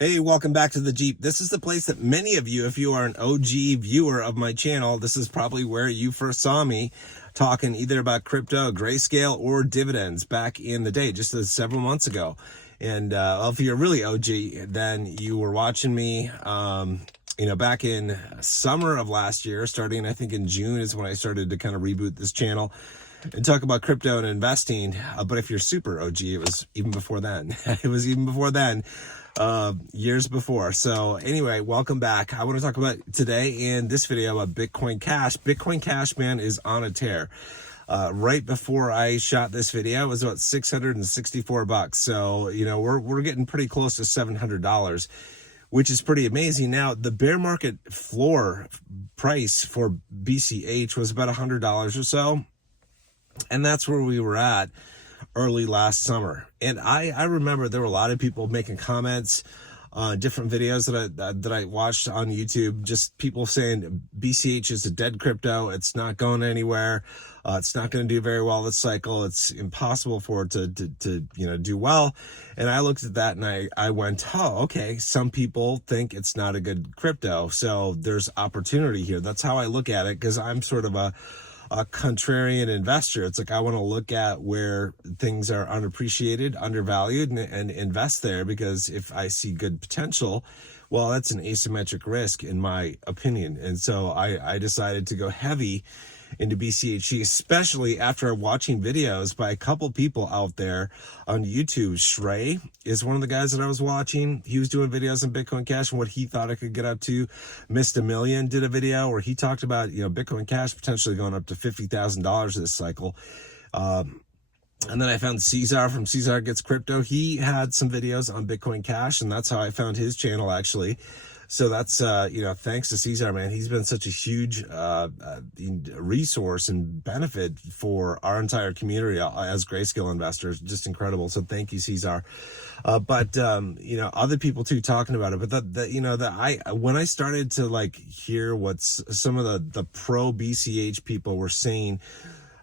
Hey, welcome back to the Jeep. This is the place that many of you, if you are an OG viewer of my channel, this is probably where you first saw me talking either about crypto, grayscale, or dividends back in the day, just several months ago. And if you're really OG, then you were watching me, back in summer of last year, starting I think in June is when I started to kind of reboot this channel and talk about crypto and investing. But if you're super OG, it was even before then. It was even before then, years before. So anyway, welcome back. I want to talk about today in this video about Bitcoin Cash. Bitcoin Cash, man, is on a tear. Right before I shot this video, it was about $664. So, we're getting pretty close to $700, which is pretty amazing. Now, the bear market floor price for BCH was about $100 or so. And that's where we were at early last summer. And I remember there were a lot of people making comments on different videos that I watched on YouTube, just people saying BCH is a dead crypto. It's not going anywhere. It's not going to do very well this cycle. It's impossible for it to do well. And I looked at that and I went, oh, okay. Some people think it's not a good crypto. So there's opportunity here. That's how I look at it, because I'm sort of a contrarian investor. It's like I want to look at where things are unappreciated, undervalued, and invest there, because if I see good potential, well, that's an asymmetric risk in my opinion. And so I decided to go heavy into BCHE, especially after watching videos by a couple people out there on YouTube. Shrey is one of the guys that I was watching. He was doing videos on Bitcoin Cash and what he thought it could get up to. Missed a Million did a video where he talked about, Bitcoin Cash potentially going up to $50,000 this cycle. And then I found Caesar from Caesar Gets Crypto. He had some videos on Bitcoin Cash, and that's how I found his channel, actually. So that's, thanks to Caesar, man. He's been such a huge resource and benefit for our entire community as Grayscale investors. Just incredible. So thank you, Caesar. But other people too talking about it. But when I started to hear what some of the pro BCH people were saying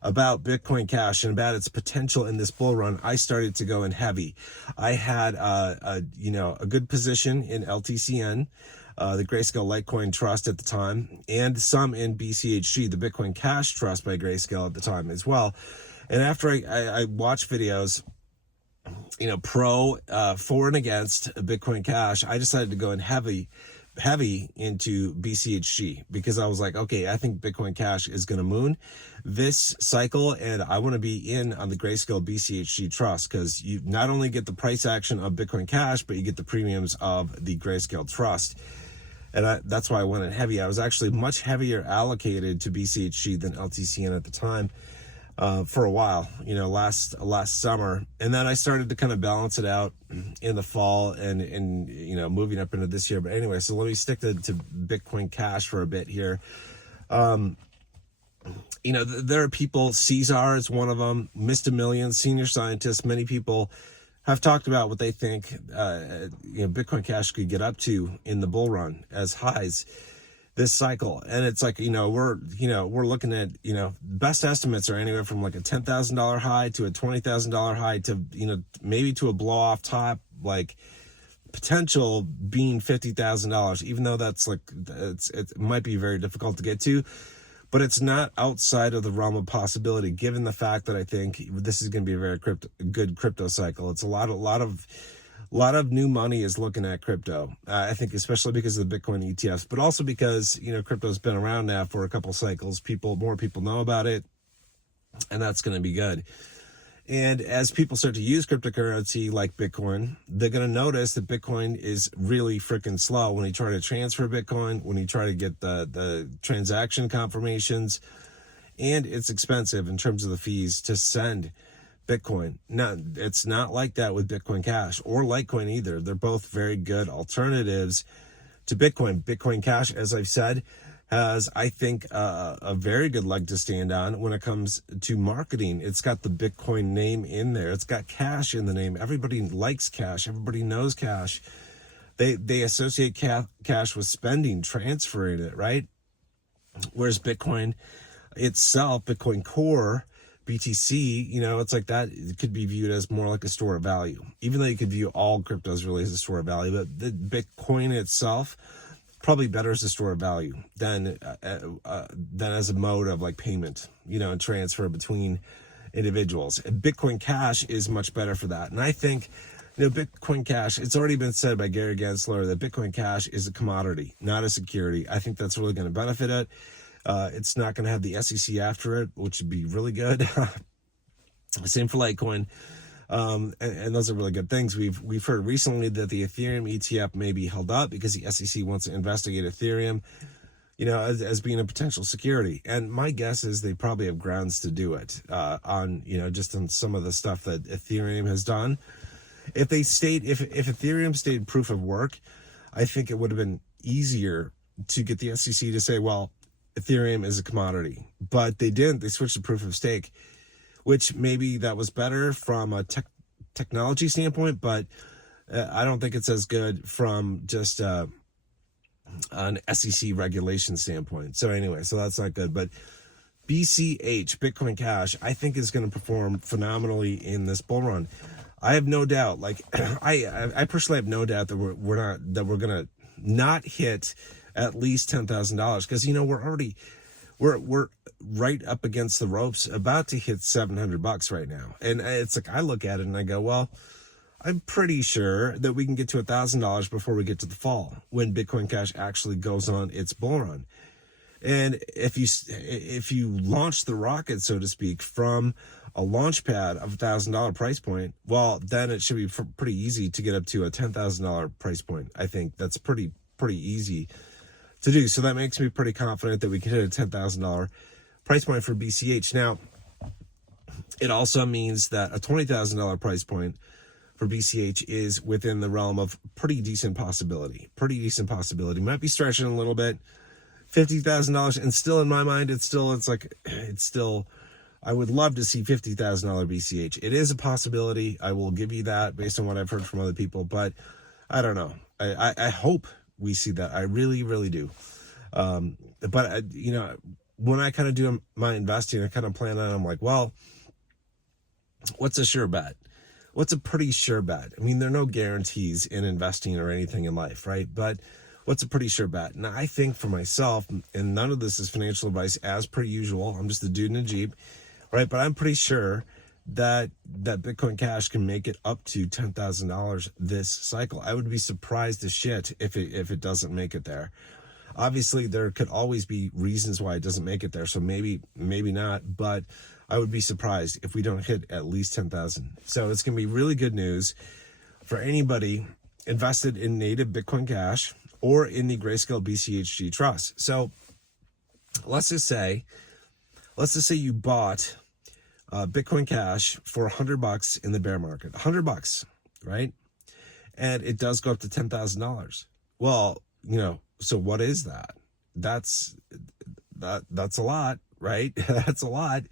about Bitcoin Cash and about its potential in this bull run, I started to go in heavy. I had a good position in LTCN, the Grayscale Litecoin Trust at the time, and some in BCHG, the Bitcoin Cash Trust by Grayscale at the time as well. And after I watched videos, pro, for and against Bitcoin Cash, I decided to go in heavy into BCHG, because I was like, okay, I think Bitcoin Cash is going to moon this cycle, and I want to be in on the Grayscale BCHG Trust, because you not only get the price action of Bitcoin Cash, but you get the premiums of the Grayscale Trust. And that's why I went in heavy. I was actually much heavier allocated to BCHG than LTCN at the time, for a while, last summer. And then I started to kind of balance it out in the fall and moving up into this year. But anyway, so let me stick to Bitcoin Cash for a bit here. There are people, Caesar is one of them, Missed a Million, senior scientists, many people have talked about what they think Bitcoin Cash could get up to in the bull run as highs this cycle. And it's like, we're looking at, best estimates are anywhere from like a $10,000 high to a $20,000 high to, maybe to a blow off top, like potential being $50,000, even though that's it might be very difficult to get to, but it's not outside of the realm of possibility, given the fact that I think this is going to be a very good crypto cycle. It's a lot of new money is looking at crypto. I think especially because of the Bitcoin ETFs, but also because, crypto's been around now for a couple cycles. More people know about it, and that's going to be good. And as people start to use cryptocurrency like Bitcoin, they're going to notice that Bitcoin is really freaking slow when you try to transfer Bitcoin, when you try to get the transaction confirmations, and it's expensive in terms of the fees to send Bitcoin. Now, it's not like that with Bitcoin Cash or Litecoin either. They're both very good alternatives to Bitcoin. Bitcoin Cash, as I've said, has, I think, a very good leg to stand on when it comes to marketing. It's got the Bitcoin name in there. It's got cash in the name. Everybody likes cash. Everybody knows cash. They associate cash with spending, transferring it, right? Whereas Bitcoin itself, Bitcoin Core, BTC, you know, it's like that. It could be viewed as more like a store of value, even though you could view all cryptos really as a store of value. But the Bitcoin itself, probably better as a store of value than as a mode of like payment, you know, and transfer between individuals. And Bitcoin Cash is much better for that. And I think, you know, Bitcoin Cash, it's already been said by Gary Gensler that Bitcoin Cash is a commodity, not a security. I think that's really going to benefit it. It's not going to have the SEC after it, which would be really good. Same for Litecoin. And those are really good things. We've heard recently that the Ethereum ETF may be held up because the SEC wants to investigate Ethereum, you know, as being a potential security. And my guess is they probably have grounds to do it on, you know, just on some of the stuff that Ethereum has done. If Ethereum stayed proof of work, I think it would have been easier to get the SEC to say, well, Ethereum is a commodity, but they didn't. They switched to proof of stake, which maybe that was better from a technology standpoint, but I don't think it's as good from just an SEC regulation standpoint. So anyway, so that's not good. But BCH, Bitcoin Cash, I think is going to perform phenomenally in this bull run. I have no doubt. Like I personally have no doubt that we're gonna not hit at least $10,000 because, you know, we're right up against the ropes, about to hit $700 right now. And it's like I look at it and I go, well, I'm pretty sure that we can get to $1,000 before we get to the fall when Bitcoin Cash actually goes on its bull run. And if you launch the rocket, so to speak, from a launch pad of $1,000 price point, well, then it should be pretty easy to get up to a $10,000 price point. I think that's pretty easy to do. So that makes me pretty confident that we can hit a $10,000 price point for BCH. Now, it also means that a $20,000 price point for BCH is within the realm of pretty decent possibility. Might be stretching a little bit. $50,000, and still in my mind, it's still, I would love to see $50,000 BCH. It is a possibility. I will give you that based on what I've heard from other people, but I don't know. I hope we see that. I really, really do. But you know, when I kind of do my investing, I kind of plan on, I'm like, well, what's a sure bet? What's a pretty sure bet? I mean, there are no guarantees in investing or anything in life, right? But what's a pretty sure bet? And I think for myself, and none of this is financial advice as per usual, I'm just a dude in a Jeep, right? But I'm pretty sure that Bitcoin Cash can make it up to $10,000 this cycle. I would be surprised as shit if it doesn't make it there. Obviously, there could always be reasons why it doesn't make it there, so maybe not, but I would be surprised if we don't hit at least 10,000. So it's going to be really good news for anybody invested in native Bitcoin Cash or in the Grayscale BCHG Trust. So let's just say you bought Bitcoin Cash for $100 in the bear market, $100, right? And it does go up to $10,000. Well, you know, so what is that? That's a lot, right? That's a lot.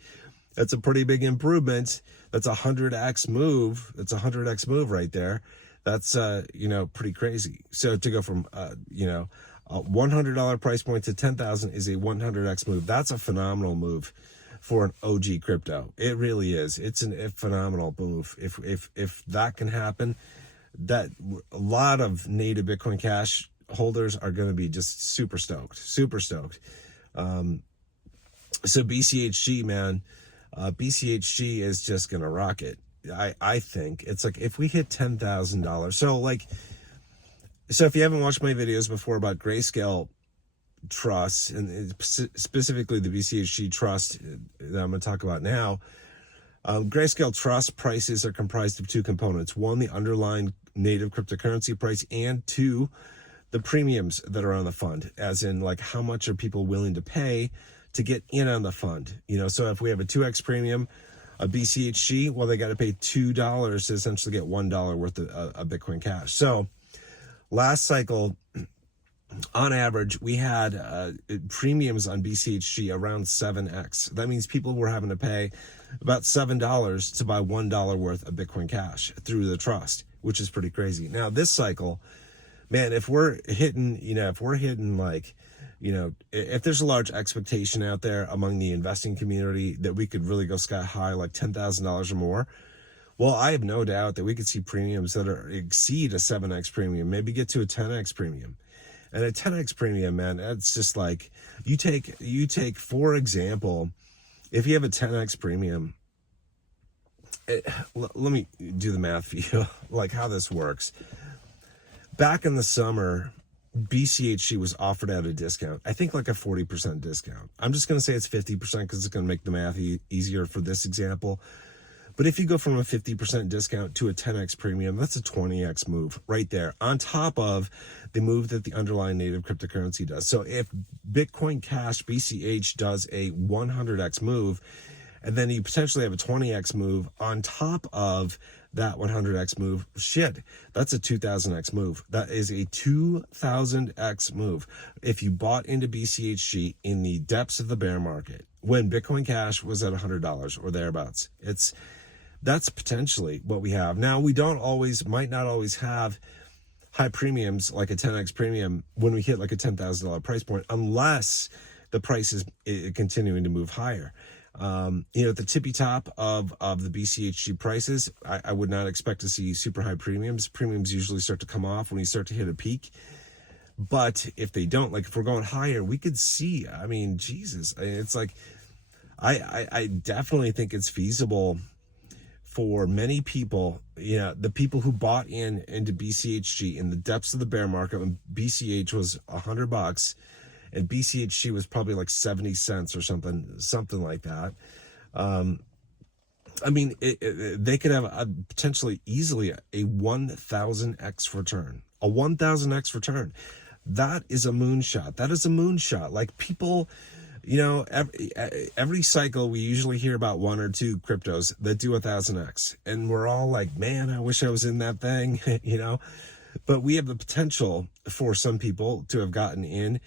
That's a pretty big improvement. That's a 100x move. That's a 100x move right there. That's you know, pretty crazy. So to go from you know, a $100 price point to 10,000 is a 100x move. That's a phenomenal move for an OG crypto. It really is. It's a phenomenal move. If that can happen, that a lot of native Bitcoin Cash holders are going to be just super stoked. So BCHG, man, BCHG is just going to rock it. I think it's like if we hit $10,000. So if you haven't watched my videos before about Grayscale trusts, and specifically the BCHG trust that I'm going to talk about now, Grayscale trust prices are comprised of two components. One, the underlying native cryptocurrency price, and two, the premiums that are on the fund, as in like how much are people willing to pay to get in on the fund. You know, so if we have a 2x premium, a BCHG, well, they got to pay $2 to essentially get $1 worth of Bitcoin Cash. So last cycle, on average, we had premiums on BCHG around 7x. That means people were having to pay about $7 to buy $1 worth of Bitcoin Cash through the trust, which is pretty crazy. Now, this cycle, man, if we're hitting like you know, if there's a large expectation out there among the investing community that we could really go sky high, like $10,000 or more, well, I have no doubt that we could see premiums that exceed a 7x premium, maybe get to a 10x premium. And a 10x premium, man, it's just like you take for example, if you have a 10x premium, let me do the math for you, like how this works. Back in the summer, BCHC was offered at a discount. I think like a 40% discount. I'm just going to say it's 50% because it's going to make the math easier for this example. But if you go from a 50% discount to a 10x premium, that's a 20x move right there, on top of the move that the underlying native cryptocurrency does. So if Bitcoin Cash BCH does a 100x move, and then you potentially have a 20x move on top of that 100x move, shit, that's a 2000x move. That is a 2000x move if you bought into BCHG in the depths of the bear market when Bitcoin Cash was at $100 or thereabouts. That's potentially what we have. Now, we might not always have high premiums like a 10x premium when we hit like a $10,000 price point, unless the price is continuing to move higher. You know, at the tippy top of the BCHG prices, I would not expect to see super high premiums. Premiums usually start to come off when you start to hit a peak. But if they don't, like if we're going higher, we could see, I mean, Jesus, it's like, I definitely think it's feasible for many people, you know, the people who bought into BCHG in the depths of the bear market when BCH was $100 and BCHG was probably like 70 cents or something like that. I mean, they could have potentially easily a 1,000x return, a 1,000x return. That is a moonshot. That is a moonshot. Like people, you know, every cycle we usually hear about one or two cryptos that do 1,000x, and we're all like, man, I wish I was in that thing, you know. But we have the potential for some people to have gotten in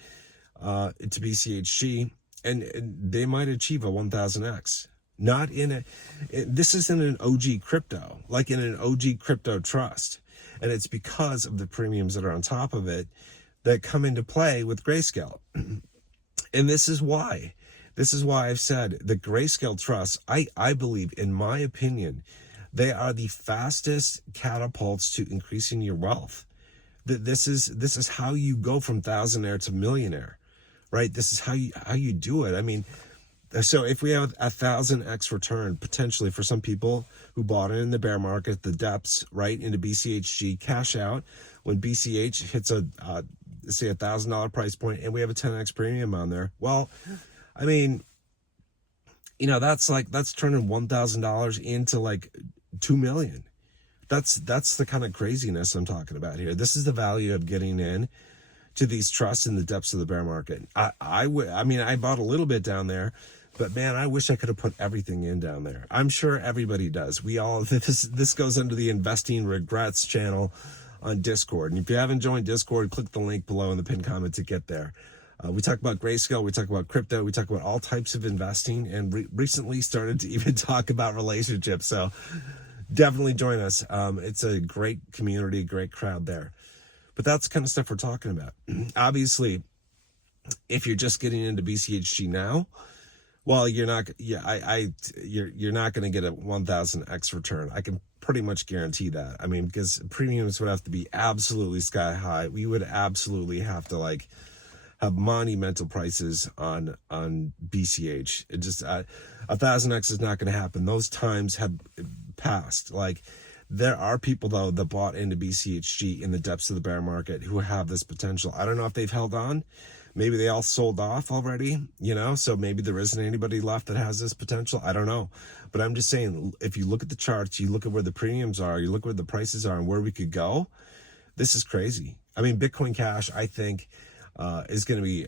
to BCHG, and they might achieve a 1,000x. Not in this isn't an OG crypto, like in an OG crypto trust, and it's because of the premiums that are on top of it that come into play with Grayscale. And this is why I've said the Grayscale trusts, I believe, in my opinion, they are the fastest catapults to increasing your wealth. This is how you go from thousandaire to millionaire, right? This is how you do it. I mean, so if we have 1,000x return potentially for some people who bought it in the bear market, the depths, right, into BCHG, cash out when BCH hits a say $1,000 price point, and we have a 10x premium on there. Well, I mean, you know, that's turning $1,000 into like 2 million. That's the kind of craziness I'm talking about here. This is the value of getting in to these trusts in the depths of the bear market. I mean, I bought a little bit down there, but man, I wish I could have put everything in down there. I'm sure everybody does. We all, this goes under the Investing Regrets channel on Discord. And if you haven't joined Discord, click the link below in the pinned comment to get there. We talk about Grayscale, we talk about crypto, we talk about all types of investing, and recently started to even talk about relationships. So definitely join us. It's a great community, great crowd there. But that's the kind of stuff we're talking about. Obviously, if you're just getting into BCHG now, well, you're not going to get a 1,000x return. I can pretty much guarantee that. I mean, because premiums would have to be absolutely sky high. We would absolutely have to like have monumental prices on BCH. It just 1,000x is not going to happen. Those times have passed. Like, there are people though that bought into BCHG in the depths of the bear market who have this potential. I don't know if they've held on. Maybe they all sold off already, you know, so maybe there isn't anybody left that has this potential. I don't know. But I'm just saying, if you look at the charts, you look at where the premiums are, you look where the prices are and where we could go, this is crazy. I mean, Bitcoin Cash, I think, is going to be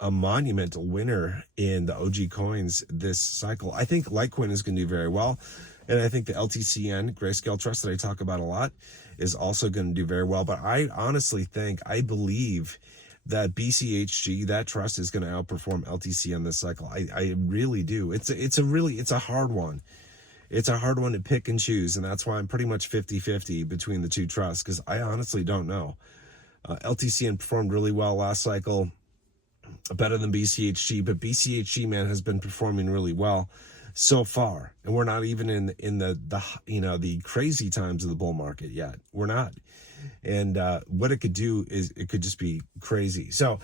a monumental winner in the OG coins this cycle. I think Litecoin is going to do very well. And I think the LTCN, Grayscale Trust, that I talk about a lot, is also going to do very well. But I honestly think, I believe that BCHG, that trust, is going to outperform LTCN this cycle. I really do. It's a hard one. It's a hard one to pick and choose. And that's why I'm pretty much 50-50 between the two trusts, because I honestly don't know. LTCN performed really well last cycle. better than BCHG, but BCHG, man, has been performing really well so far, and we're not even in the the crazy times of the bull market yet. We're not, and what it could do is it could just be crazy. So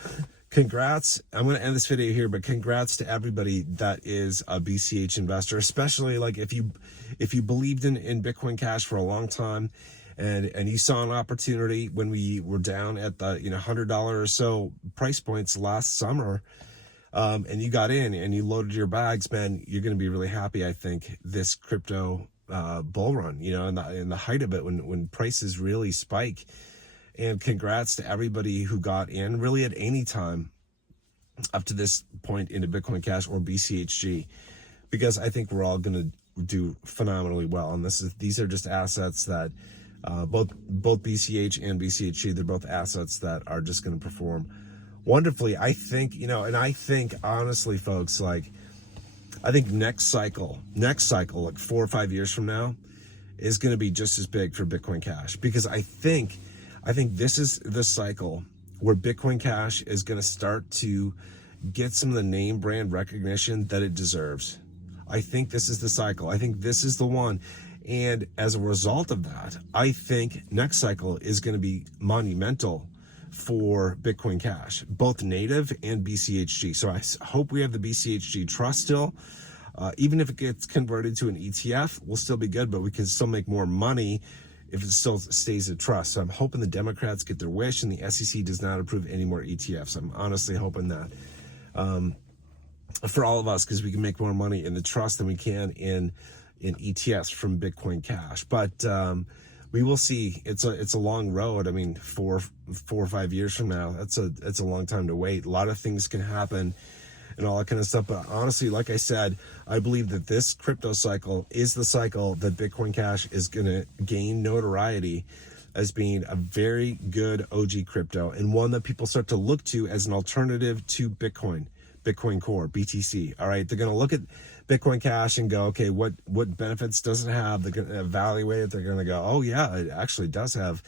congrats. I'm going to end this video here, but congrats to everybody that is a BCH investor, especially like if you believed in Bitcoin Cash for a long time, and you saw an opportunity when we were down at the $100 or so price points last summer, and you got in and you loaded your bags, man, you're going to be really happy. I think this crypto bull run, in the height of it, when prices really spike. And congrats to everybody who got in really at any time up to this point into Bitcoin Cash or BCHG, because I think we're all going to do phenomenally well. And these are just assets that both BCH and BCHG, they're both assets that are just going to perform wonderfully. I think, and I think honestly, folks, like I think next cycle, like 4 or 5 years from now, is going to be just as big for Bitcoin Cash, because I think this is the cycle where Bitcoin Cash is going to start to get some of the name brand recognition that it deserves. I think this is the cycle. I think this is the one. And as a result of that, I think next cycle is going to be monumental for Bitcoin Cash, both native and BCHG. So I hope we have the BCHG trust still. Even if it gets converted to an ETF, we'll still be good, but we can still make more money if it still stays a trust. So I'm hoping the Democrats get their wish and the SEC does not approve any more ETFs. I'm honestly hoping that for all of us, because we can make more money in the trust than we can in ETFs from Bitcoin Cash. But we will see. It's a long road. I mean, 4 or 5 years from now, it's a long time to wait. A lot of things can happen and all that kind of stuff. But honestly, like I said, I believe that this crypto cycle is the cycle that Bitcoin Cash is going to gain notoriety as being a very good OG crypto, and one that people start to look to as an alternative to Bitcoin Core, BTC. All right, they're going to look at Bitcoin Cash and go, okay, what benefits does it have? They're going to evaluate it. They're going to go, oh yeah, it actually does have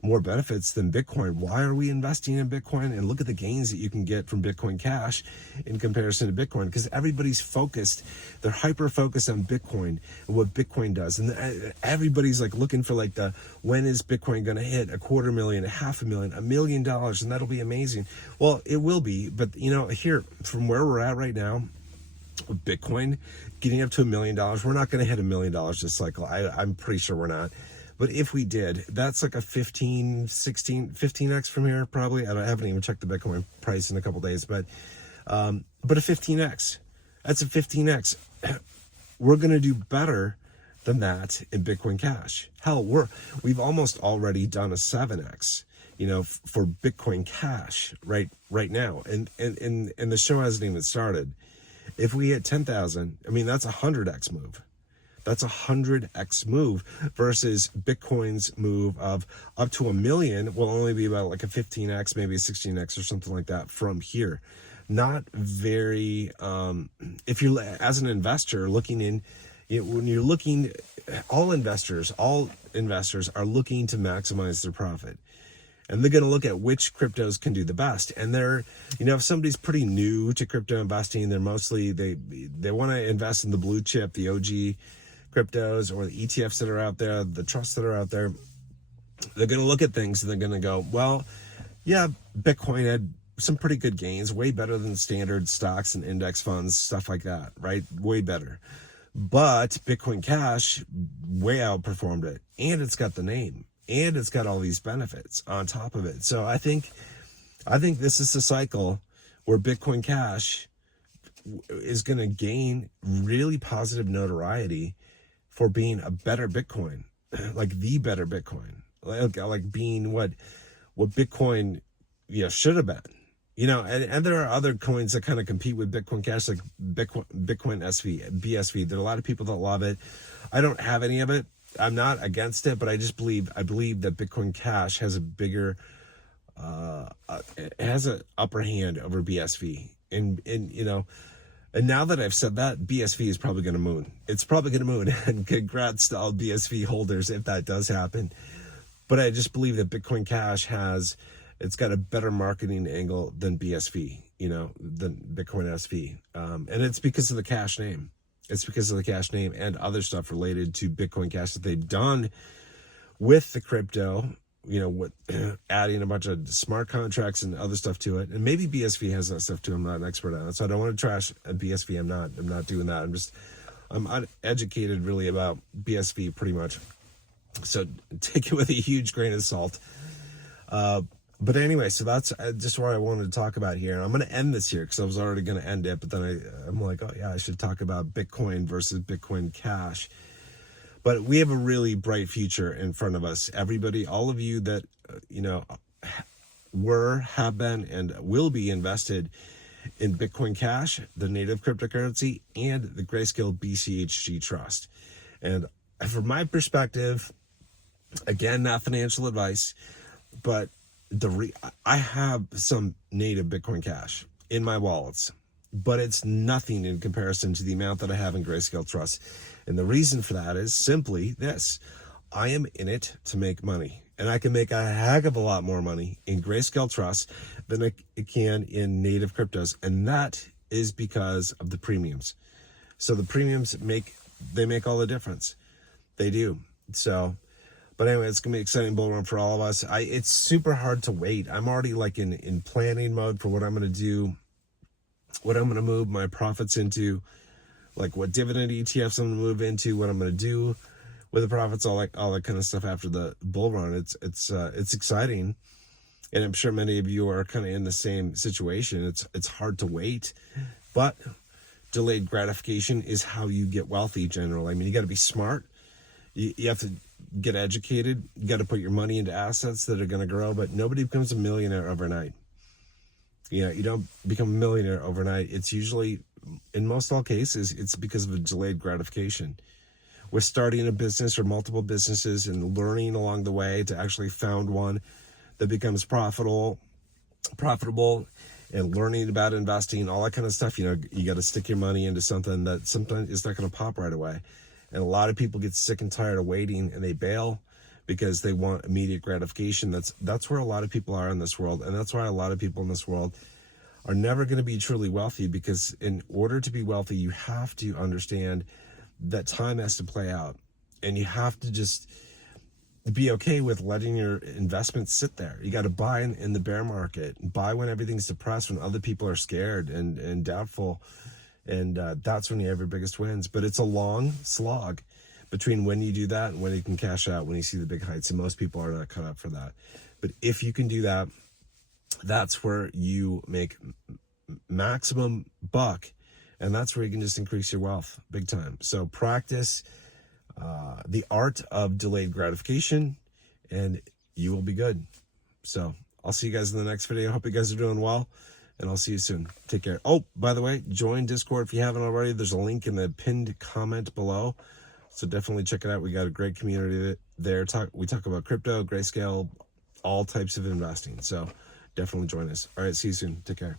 more benefits than Bitcoin. Why are we investing in Bitcoin? And look at the gains that you can get from Bitcoin Cash in comparison to Bitcoin, because everybody's focused. They're hyper focused on Bitcoin and what Bitcoin does. And everybody's like looking for like when is Bitcoin going to hit $250,000, $500,000, $1 million? And that'll be amazing. Well, it will be. But here from where we're at right now, with Bitcoin getting up to $1 million, we're not going to hit $1 million this cycle. I'm pretty sure we're not. But if we did, that's like a 15x from here, probably. I haven't even checked the Bitcoin price in a couple days, but a 15x. That's a 15x. We're going to do better than that in Bitcoin Cash. Hell, we've almost already done a 7x, for Bitcoin Cash right now. And the show hasn't even started. If we hit 10,000, I mean, that's a 100x move. That's a 100x move versus Bitcoin's move of up to $1 million will only be about like a 15x, maybe a 16x or something like that from here. Not very, if you're as an investor looking in, when you're looking, all investors are looking to maximize their profit. And they're going to look at which cryptos can do the best. And they're, if somebody's pretty new to crypto investing, they're mostly, they want to invest in the blue chip, the OG cryptos, or the ETFs that are out there, the trusts that are out there. They're going to look at things and they're going to go, well, yeah, Bitcoin had some pretty good gains, way better than standard stocks and index funds, stuff like that, right? Way better. But Bitcoin Cash way outperformed it, and it's got the name, and it's got all these benefits on top of it. So I think this is the cycle where Bitcoin Cash is going to gain really positive notoriety for being a better Bitcoin, like the better Bitcoin, like being what Bitcoin should have been. And there are other coins that kind of compete with Bitcoin Cash, like Bitcoin SV, BSV. There are a lot of people that love it. I don't have any of it. I'm not against it, but I believe that Bitcoin Cash has a bigger, it has an upper hand over BSV. And now that I've said that, BSV is probably going to moon. It's probably going to moon. And congrats to all BSV holders if that does happen. But I just believe that Bitcoin Cash it's got a better marketing angle than BSV. the Bitcoin SP. And it's because of the Cash name. It's because of the Cash name and other stuff related to Bitcoin Cash that they've done with the crypto, with adding a bunch of smart contracts and other stuff to it. And maybe BSV has that stuff too. I'm not an expert on it, so I don't want to trash BSV. I'm not doing that. I'm uneducated really about BSV pretty much. So take it with a huge grain of salt. But anyway, so that's just what I wanted to talk about here. I'm going to end this here because I was already going to end it, but then I'm like, oh yeah, I should talk about Bitcoin versus Bitcoin Cash. But we have a really bright future in front of us. Everybody, all of you that, have been, and will be invested in Bitcoin Cash, the native cryptocurrency, and the Grayscale BCHG Trust. And from my perspective, again, not financial advice, but I have some native Bitcoin Cash in my wallets, but it's nothing in comparison to the amount that I have in Grayscale Trust. And the reason for that is simply this: I am in it to make money, and I can make a heck of a lot more money in Grayscale Trust than I can in native cryptos. And that is because of the premiums. So the premiums make all the difference. They do. So, but anyway, it's going to be an exciting bull run for all of us. It's super hard to wait. I'm already like in planning mode for what I'm going to do, what I'm going to move my profits into, like what dividend ETFs I'm going to move into, what I'm going to do with the profits, all that kind of stuff after the bull run. It's exciting. And I'm sure many of you are kind of in the same situation. It's hard to wait, but delayed gratification is how you get wealthy generally. I mean, you got to be smart. You have to get educated. You got to put your money into assets that are going to grow, but nobody becomes a millionaire overnight. You don't become a millionaire overnight. It's usually, in most all cases, it's because of a delayed gratification. We're starting a business or multiple businesses and learning along the way to actually found one that becomes profitable and learning about investing, all that kind of stuff. You got to stick your money into something that sometimes is not going to pop right away. And a lot of people get sick and tired of waiting and they bail because they want immediate gratification. That's where a lot of people are in this world. And that's why a lot of people in this world are never going to be truly wealthy, because in order to be wealthy, you have to understand that time has to play out, and you have to just be okay with letting your investments sit there. You got to buy in the bear market, buy when everything's depressed, when other people are scared and doubtful. And that's when you have your biggest wins. But it's a long slog between when you do that and when you can cash out, when you see the big heights. And most people are not cut up for that. But if you can do that, that's where you make maximum buck. And that's where you can just increase your wealth big time. So practice the art of delayed gratification, and you will be good. So I'll see you guys in the next video. Hope you guys are doing well, and I'll see you soon. Take care. Oh, by the way, join Discord if you haven't already. There's a link in the pinned comment below. So definitely check it out. We got a great community there. We talk about crypto, Grayscale, all types of investing. So definitely join us. All right, see you soon. Take care.